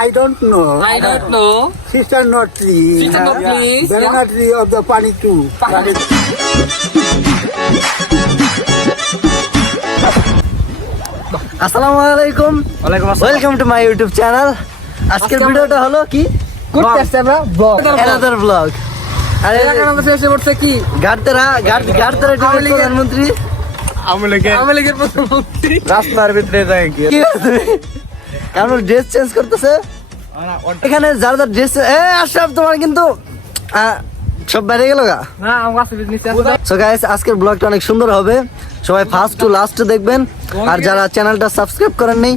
I don't know. I don't know. Sister not tree. Sister not please. Banana tree of the pani too. আসসালামু আলাইকুম, welcome to my YouTube channel. আজকের ভিডিওটা হলো কি করতেছে আমরা ব্লগ। Another blog. আরে এলাকার শেষে পড়ছে কি গাড়তেরা টিভির প্রধানমন্ত্রী আমলেগের প্রধানমন্ত্রী রাস্তার ভিতরে যায় কি কি তুমি কারণ ড্রেস চেঞ্জ করতেছে এখানে যারা ড্রেস আশরাফ তোমার কিন্তু সব বাইরে গেল গা। না আমার কাছে বিজনেস আছে। সো গাইস আজকের ব্লগটা অনেক সুন্দর হবে, সবাই ফার্স্ট টু লাস্ট দেখবেন। আর যারা চ্যানেলটা সাবস্ক্রাইব করেন নাই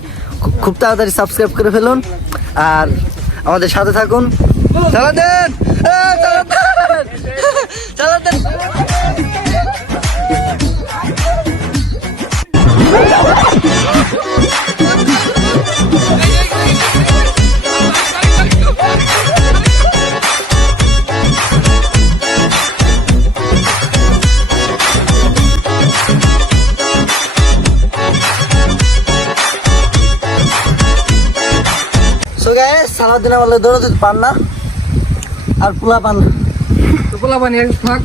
খুব তাড়াতাড়ি সাবস্ক্রাইব করে ফেলুন আর আমাদের সাথে থাকুন। চালা দেন, চালা দেন। সারাদিন বলে দৌড়াতে পান না আর পোলা পান না। পোলা পানি থাক।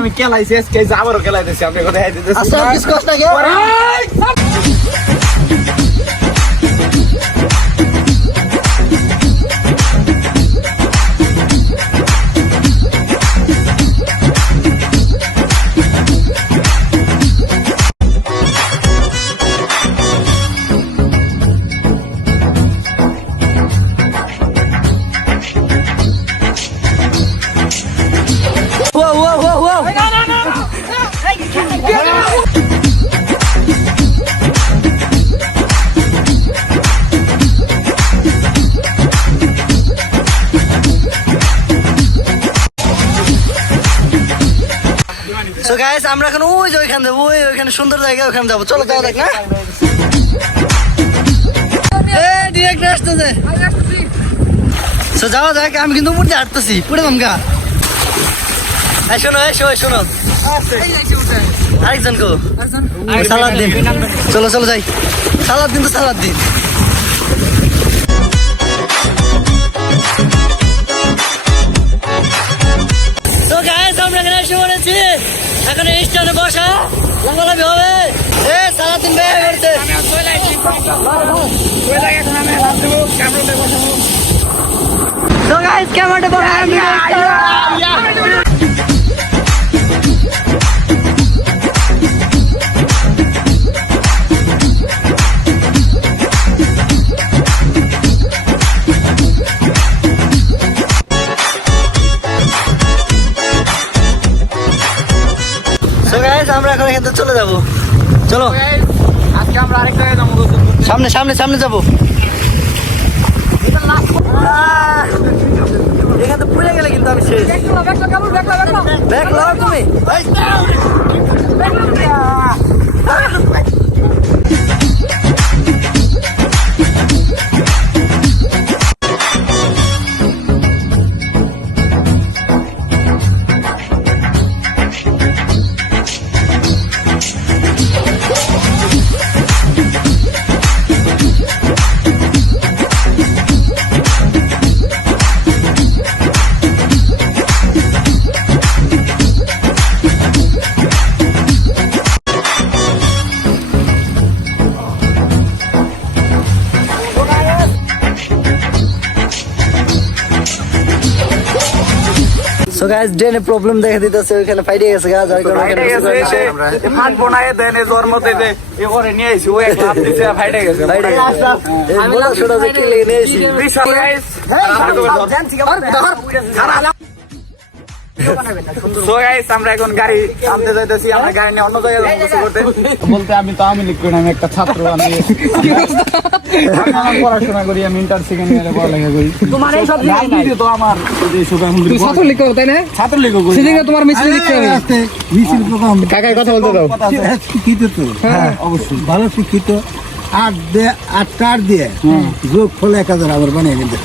আমি খেলাইছি আজকে আবারও খেলাইতেছি আপনি কোথায় আইতেছেন আচ্ছা ডিসকাস না সো গাইস আমরা এখন ওই যে ওইখানে যাবো, ওইখানে সুন্দর জায়গা, ওইখানে যাবো। চলো যাওয়া দেখ না ডিরেক্ট আসতেছে। সো যাওয়া যাক, আমি কিন্তু উপর দিয়ে হাঁটতেছি পুরো দমকা। শোনো শোনো আরেকজন কো সালাদ দিন। চলো চলো যাই, সালাদ দিন তো সালাদ দিন। তো গাইস আমরা এখানে এসে পড়েছি, এখন এই স্টেশনে বসা লম্বালাবি হবে। সালাদ দিন বের করতে তো গাইস ক্যামেরাটা বড় আমরা এখন এখান থেকে চলে যাবো। চলো আজকে আমরা আরেক জায়গায় যাবো। সামনে সামনে সামনে যাবো। এখান থেকে পুড়ে গেলে কিন্তু আমি শেষ। ব্যাগ লাও তুমি। সো গাইস ড্রেনে প্রবলেম দেখা দিতেছে, ওখানে ফাইটে গেছে গা, যার কারণে ফাট বনায় দেন এই জন্মতে যে এ করে নিয়ে আইছি ও এক লাভ দিছে ফাইটে গেছে আমি না ছোট যে কি লেগে নিয়েছি। বিশাল গাইস সো গাইস আমরা এখন গাড়ি সামনে যাইতেছি, আমরা গাড়ি নিয়ে অন্য জায়গায় যাচ্ছি করতে। বলতে আমি তো আমি লিখি না, আমি একটা ছাত্র, আমি পড়াশোনা করি, আমি ইন্টার সেকেন্ড ইয়ারে পড়ালেখা করি। তোমার এই সব রাজনীতি তো আমার এই সব এখন ছাত্র লিখো তাই না? ছাত্র লিখো করি। সেদিকে তোমার মিছিল লিখতে হবে। মিছিল প্রোগ্রাম কাকার কথা বলতে দাও। শিক্ষিত তো, হ্যাঁ অবশ্যই ভালো শিক্ষিত। 8 দিয়ে যোগ ফলে 1000 আবার বানিয়ে নিতে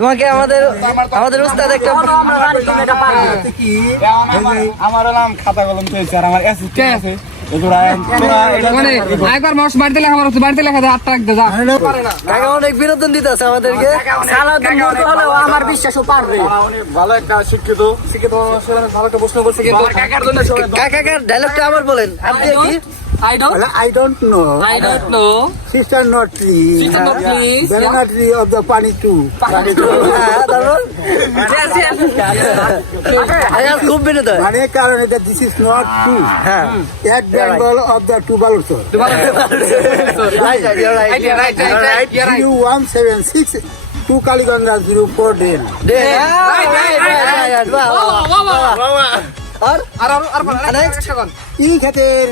তোমাকে আমাদের উস্তাদ একটা আমার নাম খাতা কলম চলছে আর আমার অ্যাসিস্ট্যান্ট আছে মানে একবার মাস বাড়িতে লেখা আমার বাড়িতে লেখা দে 8 টাকা দে যা পারে না কাকা অনেক বিনোদন দিতেছে আমাদেরকে। সারাদিন মূর্খ হলেও আমার বিশ্বাসও পারবে ভালো একটা শিক্ষিত মানুষের অনেক ভালো একটা প্রশ্ন করছে কিন্তু কাকার জন্য কাকার ডায়লগটা আবার বলেন। আপনি কি I don't I don't know. know. Sister not tree. Sister not trees, Banana tree of the pani too. হ্যাঁ, তারপর Yes, yes. আয়ার খুব বিনোদন। মানে কারণ এটা this is not true. হ্যাঁ At Bengal of the two balloons. right, you're right. Right, right, right. You're right. 0176 2 Kaliganga 04 Day. right. R next কি ক্ষেতের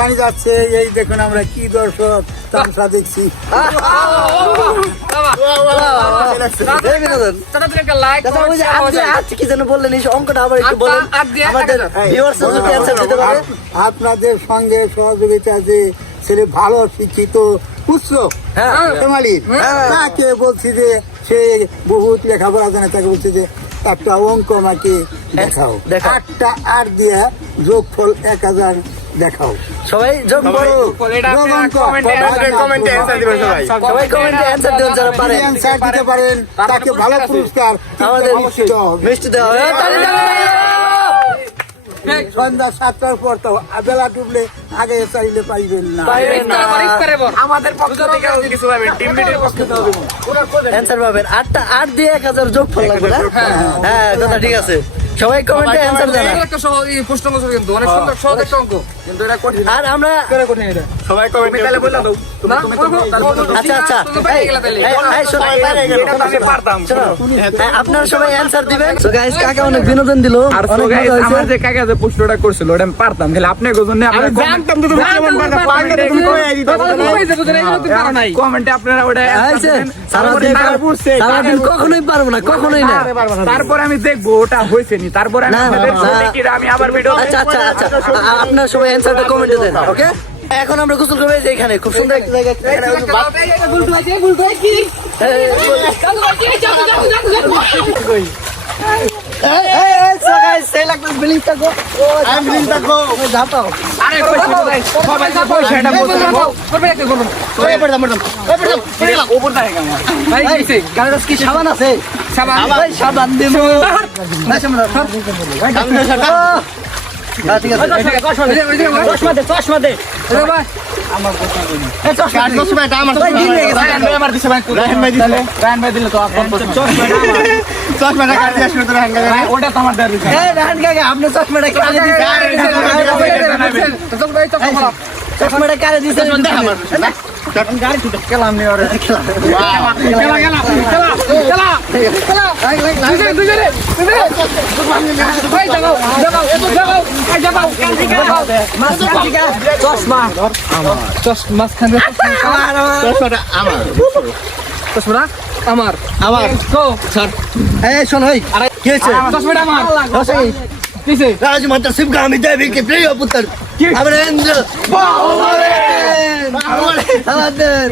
পানি যাচ্ছে এই দেখুন আমরা কি দর্শক তামসা দেখছি। এই বিনোদন। দাদা, ওই যে আপনি আজকে কি যেন বললেন, এই অঙ্কটা আবার একটু বলেন আমাদের viewers যদি answer দিতে পারে। আপনাদের সঙ্গে সহযোগিতা যে ছেলে ভালো শিক্ষিত উচ্চ ফ্যামিলির তাকে বলছি যে সে বহুত লেখাপড়া জানে, তাকে বলছি যে একটা অঙ্ক আমাকে দেখাও, দেখাও। 8টা 8 দিয়ে যোগফল 1000 দেখাও। সবাই যোগ করো, সবাই কমেন্টে অ্যানসার দিন যারা পারে। অ্যান্সার দিতে পারেন তাকে ভালো পুরস্কার আমাদের হবে। মিষ্টি দেওয়া হবে। তালি তালি। সন্ধ্যা 7টার পর তো বেলা ডুবলে আগে চাইলে পাইবেন না। পাইবেন না। আমাদের পক্ষ থেকে কিছু পাবেন, টিম মিটের পক্ষ থেকে অ্যানসার পাবেন। 8 দিয়ে 1000 যোগ ফল লাগবে না? হ্যাঁ, কথা ঠিক আছে। সবাই কমেন্টে অ্যানসার দেন। একটা সহজ প্রশ্ন করছো কিন্তু অনেক সুন্দর সহজ একটা অঙ্ক কিন্তু এটা কঠিন। আর আমরা সবাই কমেন্টে তাহলে বলে দাও না আচ্ছা আচ্ছা আমি পারতাম। আপনারা সবাই অ্যানসার দিবেন। সো গাইস, কাকা অনেক বিনোদন দিল, আর অনেক মজা হয়েছে। আমার যে কাকা যে প্রশ্নটা করছিল ওটা আমি পারতাম, খালি আপনি জন্য আমি জানতাম তো তুমি কেমন পারতা, পারলে তুমি কই আইদি কমেন্টে আপনারা ওটা সারাদিন কখনোই পারবো না, কখনোই না। তারপরে আমি দেখবো ওটা হয়েছে নি, তারপরে আমি না, আপনাদের না। সাথে কি আমি আবার ভিডিও আচ্ছা আচ্ছা আচ্ছা, আপনারা সবাই অ্যানসারটা কমেন্টে দেন। ওকে, এখন আমরা গোসল করবো এই যে এখানে, খুব সুন্দর একটা জায়গা। এখানে ওই যে so guys, say like this, believe that go. I'm believe that go. যাও। আরে সবাই পয়সাটা বলতে করবে একটা করুন ওপর থাকে আমার ভাই কিছে কারণ কি সাবান আছে? সাবান ভাই সাবান দেবো। না সাবান। হ্যাঁ, ঠিক আছে। চশমা দে ভাই ভাই দিন হয়ে গেছে। রায়ন ভাই দিলে তো আপনার ওটা তো আমার দাবি এই রাহান কাকা, আপনি চশমাটা কারে দিছেন? চশমাটা কারে দিছেন? খেলাম নি ওরে, আমার এই শোন, এই কি হয়েছে? চশমাটা আমার রসই কিছে রাজমাতা শিবগামী দেবী কে প্রিয় পুত্র অমরেন্দ্র আমাদের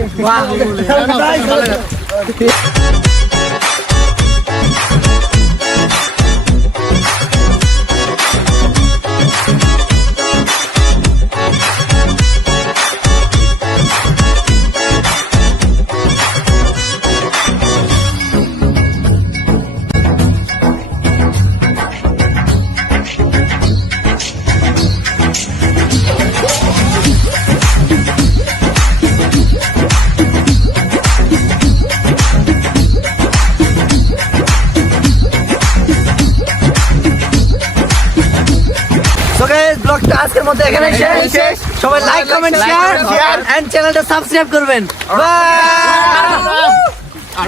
ব্লগটা আজকের মধ্যে এখানে শেষ। সবাই লাইক কমেন্ট শেয়ার এন্ড চ্যানেলটা সাবস্ক্রাইব করবেন। বাই।